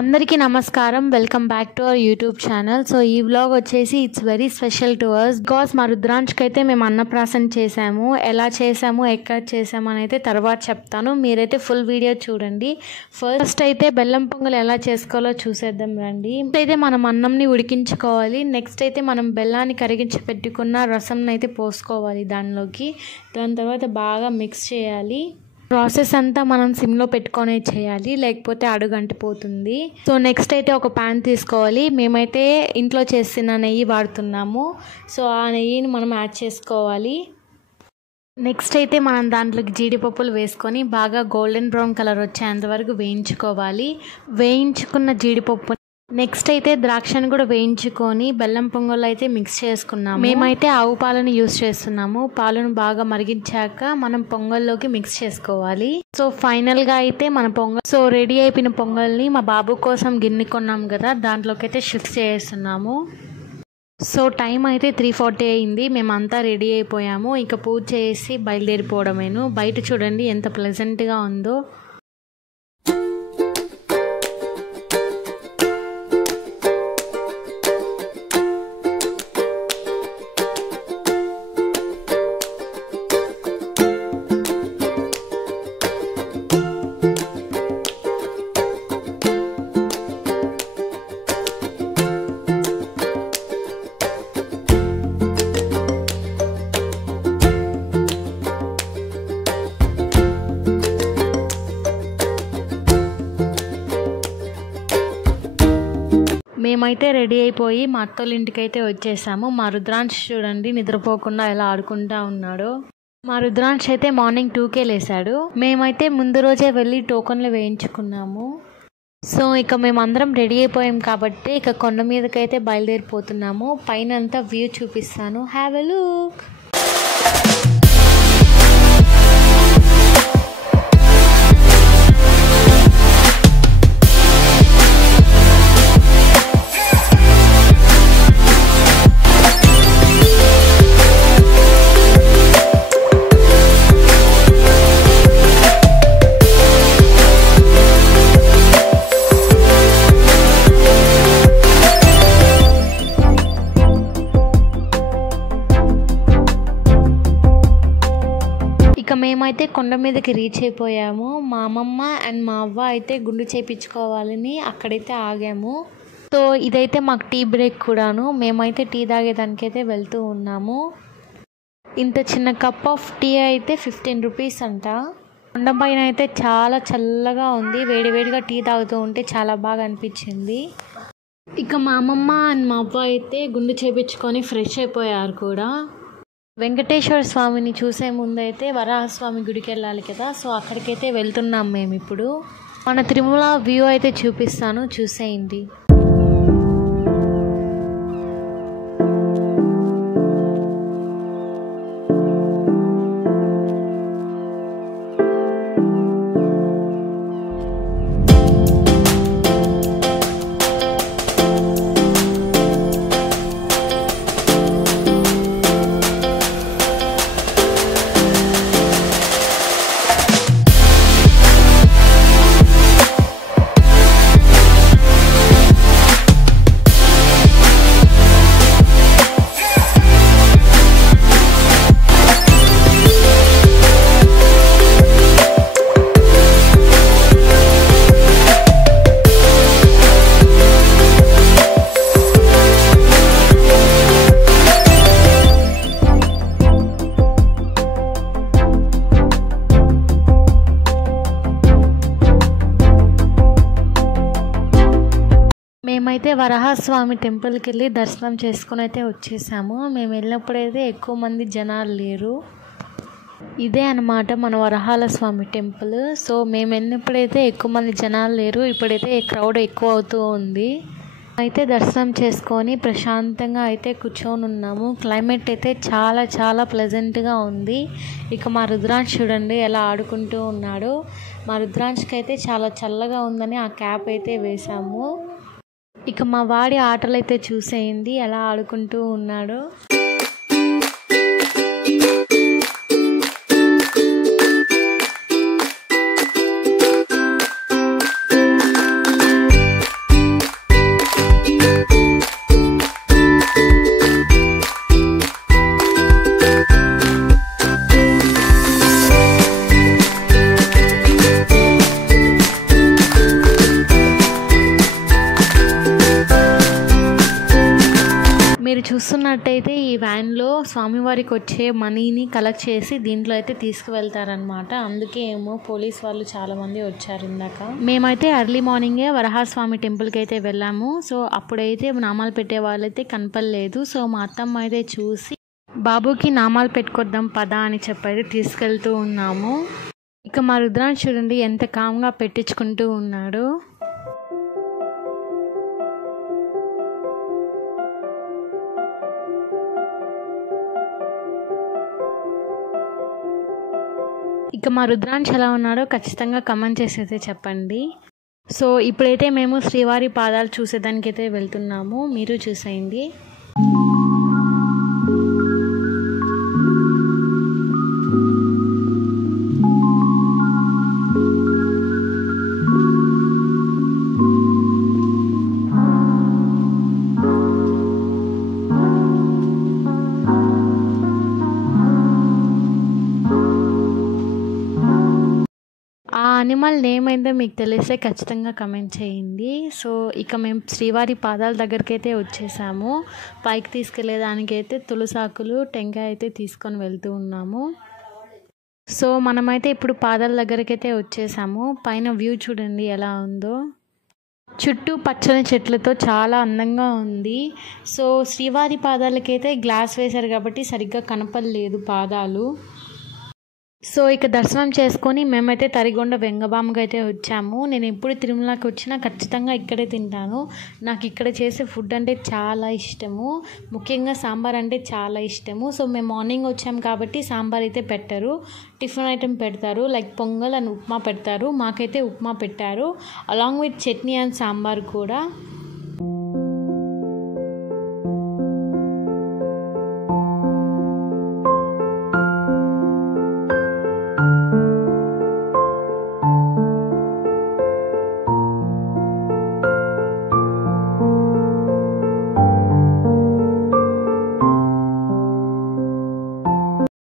అందరికీ నమస్కారం. Welcome back to our YouTube channel. So ఈ వ్లాగ్ వచ్చేసి it's very special to us because మా రుద్రాంష్కి అయితే మేము అన్నప్రాసన చేసాము. ఎలా చేసాము, ఎక్కడ చేసాము అని అయితే తర్వాత చెప్తాను. మీరైతే ఫుల్ వీడియో చూడండి. ఫస్ట్ అయితే బెల్లం పొంగల్ ఎలా చేసుకోవాలో చూసేద్దాం రండి. అయితే మనం అన్నంని ఉడికించుకోవాలి. నెక్స్ట్ అయితే మనం బెల్లాన్ని కరిగించి పెట్టుకున్న రసంని అయితే పోసుకోవాలి దానిలోకి. దాని తర్వాత బాగా మిక్స్ చేయాలి. ప్రాసెస్ అంతా మనం సిమ్లో పెట్టుకొని చేయాలి, లేకపోతే అడుగంటిపోతుంది. సో నెక్స్ట్ అయితే ఒక ప్యాన్ తీసుకోవాలి. మేమైతే ఇంట్లో చేసిన నెయ్యి వాడుతున్నాము. సో ఆ నెయ్యిని మనం యాడ్ చేసుకోవాలి. నెక్స్ట్ అయితే మనం దాంట్లోకి జీడిపప్పులు వేసుకొని బాగా గోల్డెన్ బ్రౌన్ కలర్ వచ్చేంత వరకు వేయించుకోవాలి. వేయించుకున్న జీడిపప్పు నెక్స్ట్ అయితే ద్రాక్షను కూడా వేయించుకొని బెల్లం పొంగల్ అయితే మిక్స్ చేసుకున్నాము. మేమైతే ఆవు పాలను యూస్ చేస్తున్నాము. పాలను బాగా మరిగించాక మనం పొంగల్లోకి మిక్స్ చేసుకోవాలి. సో ఫైనల్గా అయితే మన పొంగల్ రెడీ అయిపోయిన పొంగల్ని మా బాబు కోసం గిన్నె కొన్నాం కదా, దాంట్లోకి అయితే షిఫ్ట్ చేస్తున్నాము. సో టైం అయితే 3:40 అయింది. మేమంతా రెడీ అయిపోయాము. ఇక పూజ చేసి బయలుదేరిపోవడమేను. బయట చూడండి ఎంత ప్లెజెంట్గా ఉందో. మేమైతే రెడీ అయిపోయి మా అత్తోళ్ళ ఇంటికి అయితే వచ్చేసాము. మా రుద్రాంశ్ చూడండి నిద్రపోకుండా ఎలా ఆడుకుంటా ఉన్నాడు. మా రుద్రాంశ్ అయితే మార్నింగ్ 2కే లేసాడు. మేమైతే ముందు రోజే వెళ్ళి టోకన్లు వేయించుకున్నాము. సో ఇక మేమందరం రెడీ అయిపోయాం కాబట్టి ఇక కొండ మీదకైతే బయలుదేరిపోతున్నాము. పైన అంతా వ్యూ చూపిస్తాను. Have a look. ఇక మేమైతే కొండ మీదకి రీచ్ అయిపోయాము. మా అమ్మమ్మ అండ్ మా అవ్వ అయితే గుండు చేయించుకోవాలని అక్కడైతే ఆగాము. సో ఇదైతే మాకు టీ బ్రేక్ కూడాను. మేమైతే టీ తాగేదానికైతే వెళ్తూ ఉన్నాము. ఇంత చిన్న కప్ ఆఫ్ టీ అయితే 15 రూపీస్ అంట. కొండ పైన అయితే చాలా చల్లగా ఉంది. వేడివేడిగా టీ తాగుతూ ఉంటే చాలా బాగా అనిపించింది. ఇక మా అమ్మమ్మ అండ్ మా అవ్వ అయితే గుండు చేయించుకొని ఫ్రెష్ అయిపోయారు కూడా. వెంకటేశ్వర స్వామిని చూసే ముందైతే వరాహస్వామి గుడికి వెళ్ళాలి కదా, సో అక్కడికైతే వెళ్తున్నాం మేము ఇప్పుడు. మన తిరుమల వ్యూ అయితే చూపిస్తాను, చూసేయండి. మేమైతే వరాహస్వామి టెంపుల్కి వెళ్ళి దర్శనం చేసుకుని అయితే వచ్చేసాము. మేము వెళ్ళినప్పుడైతే ఎక్కువ మంది జనాలు లేరు. ఇదే అన్నమాట మన వరహాల స్వామి టెంపుల్. సో మేము వెళ్ళినప్పుడైతే ఎక్కువ మంది జనాలు లేరు. ఇప్పుడైతే క్రౌడ్ ఎక్కువ అవుతూ ఉంది. అయితే దర్శనం చేసుకొని ప్రశాంతంగా అయితే కూర్చొని ఉన్నాము. క్లైమేట్ అయితే చాలా చాలా ప్లెజెంట్గా ఉంది. ఇక మా రుద్రాంశ్ చూడండి ఎలా ఆడుకుంటూ ఉన్నాడు. మా రుద్రాంశ్కి అయితే చాలా చల్లగా ఉందని ఆ క్యాప్ అయితే వేసాము. ఇక మా వాడి ఆటలు అయితే చూసేయండి ఎలా ఆడుకుంటూ ఉన్నాడో. చూస్తున్నట్టయితే ఈ వ్యాన్లో స్వామివారికి వచ్చే మనీని కలెక్ట్ చేసి దీంట్లో అయితే తీసుకువెళ్తారనమాట. అందుకే ఏమో పోలీస్ వాళ్ళు చాలామంది వచ్చారు ఇందాక. మేమైతే ఎర్లీ మార్నింగే వరహాస్వామి టెంపుల్కి అయితే వెళ్ళాము. సో అప్పుడైతే నామాలు పెట్టే వాళ్ళైతే కనపడలేదు. సో మా అత్తమ్మ అయితే చూసి బాబుకి నామాలు పెట్టుకొద్దాం పదా అని చెప్పైతే తీసుకెళ్తూ ఉన్నాము. ఇక మా రుద్రాంశ్ చూడండి ఎంత కామ్గా పెట్టించుకుంటూ ఉన్నాడు. ఇక మా రుద్రాంశ్ ఎలా ఉన్నాడో ఖచ్చితంగా కమెంట్ చేసి చెప్పండి. సో ఇప్పుడైతే మేము శ్రీవారి పాదాలు చూసేదానికైతే వెళ్తున్నాము. మీరు చూసేయండి. ఆ అనిమల్ నేమ్ అయితే మీకు తెలిస్తే ఖచ్చితంగా కమెంట్ చేయండి. సో ఇక మేము శ్రీవారి పాదాల దగ్గరికి అయితే వచ్చేసాము. పైకి తీసుకెళ్ళేదానికైతే తులసాకులు టెంకాయ అయితే తీసుకొని వెళ్తూ ఉన్నాము. సో మనమైతే ఇప్పుడు పాదాల దగ్గరికి అయితే వచ్చేసాము. పైన వ్యూ చూడండి ఎలా ఉందో. చుట్టూ పచ్చని చెట్లతో చాలా అందంగా ఉంది. సో శ్రీవారి పాదాలకైతే గ్లాస్ వేశారు కాబట్టి సరిగ్గా కనపడలేదు పాదాలు. సో ఇక దర్శనం చేసుకొని మేమైతే తరిగొండ వెంగబామకి అయితే వచ్చాము. నేను ఎప్పుడు తిరుమలకి వచ్చినా ఖచ్చితంగా ఇక్కడే తింటాను. నాకు ఇక్కడ చేసే ఫుడ్ అంటే చాలా ఇష్టము. ముఖ్యంగా సాంబార్ అంటే చాలా ఇష్టము. సో మేము మార్నింగ్ వచ్చాము కాబట్టి సాంబార్ అయితే పెట్టరు, టిఫిన్ ఐటెం పెడతారు. లైక్ పొంగల్ అండ్ ఉప్మా పెడతారు. మాకైతే ఉప్మా పెట్టారు along with chutney and sambar కూడా.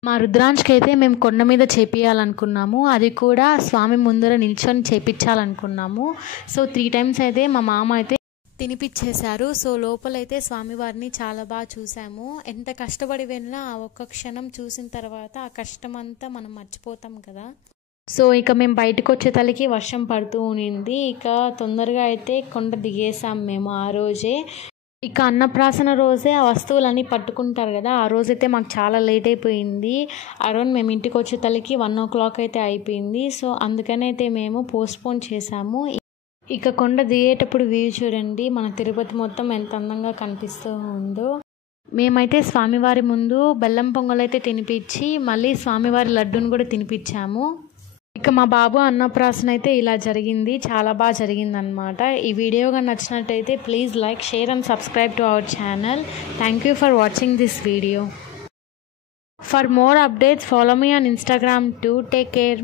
మా రుద్రాంశ్కి అయితే మేము కొండ మీద చేపియాలనుకున్నాము. అది కూడా స్వామి ముందర నిల్చొని చేపించాలనుకున్నాము. సో 3 times అయితే మా మామ అయితే తినిపించేశారు. సో లోపలైతే స్వామివారిని చాలా బాగా చూసాము. ఎంత కష్టపడి వెళ్ళినా ఆ ఒక్క క్షణం చూసిన తర్వాత ఆ కష్టం అంతా మనం మర్చిపోతాం కదా. సో ఇక మేము బయటకు వచ్చే తలకి వర్షం పడుతూ ఉన్నింది. ఇక తొందరగా అయితే కొండ దిగేసాం మేము ఆ రోజే. ఇక అన్నప్రాసన రోజే ఆ వస్తువులన్నీ పట్టుకుంటారు కదా, ఆ రోజైతే మాకు చాలా లేట్ అయిపోయింది. అరౌండ్ మేము ఇంటికి వచ్చే తలకి 1 o'clock అయితే అయిపోయింది. సో అందుకనైతే మేము పోస్ట్పోన్ చేసాము. ఇక కొండ దిగేటప్పుడు వ్యూ చూడండి, మన తిరుపతి మొత్తం ఎంత అందంగా కనిపిస్తూ ఉందో. మేమైతే స్వామివారి ముందు బెల్లం పొంగల్ అయితే తినిపించి మళ్ళీ స్వామివారి లడ్డూని కూడా తినిపించాము. ఇక మా బాబు అన్నప్రాసన అయితే ఇలా జరిగింది. చాలా బాగా జరిగిందనమాట. ఈ వీడియో కానీ నచ్చినట్టయితే please like, share and subscribe to our channel. Thank you for watching this video. For more updates, follow me on Instagram too. Take care.